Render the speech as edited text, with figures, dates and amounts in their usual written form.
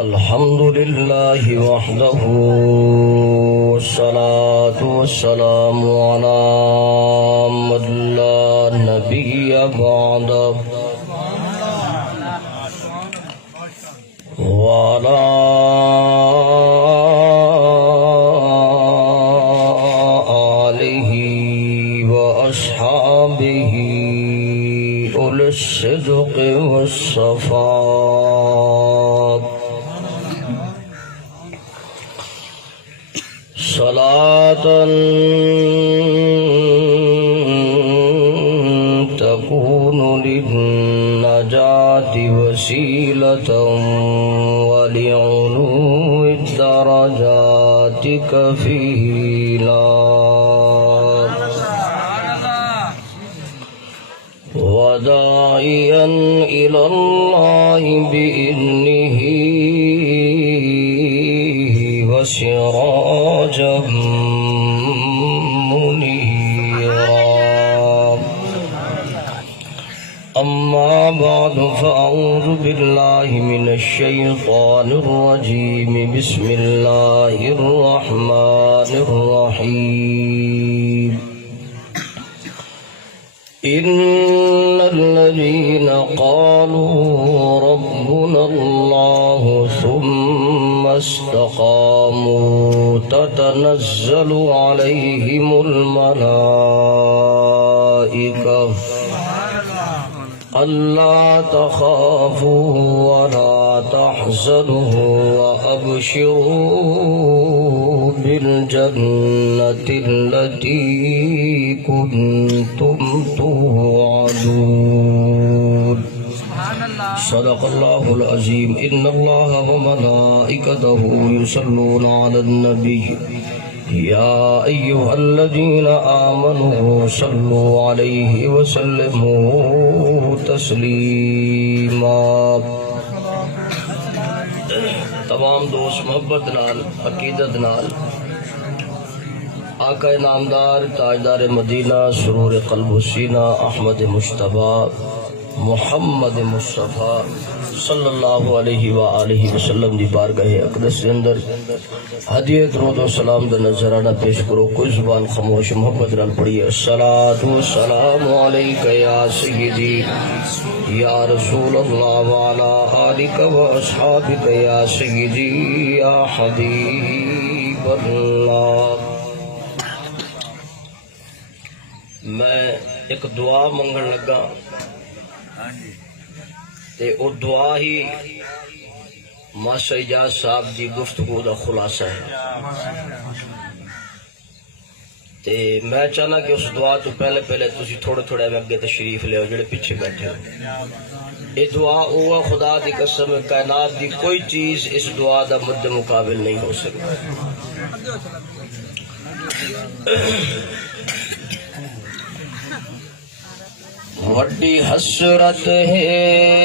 अल्हम्दुलिल्लाहि वहदहु वस्सलातु वस्सलामु अला मन ला नबिय्य बअदहु व अला आलिहि व अस्हाबिहि उलिस सिद्क़ि वस्सफ़ा। सलातन तकूनु लिन्नजाति वसीलतन वलिउलूइ दरजाति कफीला वदाइयन इलल्लाहि बिइज़्निहि वसिराजम मुनीरा। अम्मा बअदु फ़अऊज़ु बिल्लाहि मिनश शैतानिर रजीम। बिस्मिल्लाहिर रहमानिर रहीम। इन्नल्लज़ीना क़ालू रब्बुनल्लाहु सुम्मा इस्तक़ामू ततनज़्ज़लु अलैहिमुल मलाइका अल्ला तख़ाफ़ू वला तहज़नू वअबशिरू बिल जन्नतिल्लती कुन्तुम तुअदून। सदक़ल्लाहुल अज़ीम। इन्नल्लाह व मलाइकतहु युसल्लूना अलन नबी या अय्युहल्लज़ीना आमनू सल्लु अलैहि व सल्लिमू तस्लीमा। तमाम दोस्त मोहब्बत नाल अकीदत नाल आका नामदार ताजदार मदीना सुरूर क़ल्ब सीना अहमद मुश्तबा मुहम्मद मुस्तफ़ा सल्लल्लाहु अलैहि व आलिहि वसल्लम दी बारगाह अक़दस के अंदर हदिया दुरूद व सलाम दा नजराना पेश करो। कोई जुबान खामोश मोहब्बत नाल पढ़िए। अस्सलातु वस्सलामु अलैका या सय्यदी या रसूल अल्लाह व अला आलिका व अस्हाबिका या सय्यदी या हबीब अल्लाह। मैं एक दुआ मंगन लगा ते ओ दुआ ही मास्टर इजाज साहब की गुफ्तगू का खुलासा है। ते मैं चाहना कि उस दुआ तो पहले पहले तुसी थोड़े थोड़े अगे तशरीफ ले जेड़े पीछे बैठे हो। ये दुआ वो खुदा की कसम कायनात की कोई चीज इस दुआ का मुद्दे मुकाबिल नहीं हो सकती। वड्डी हसरत है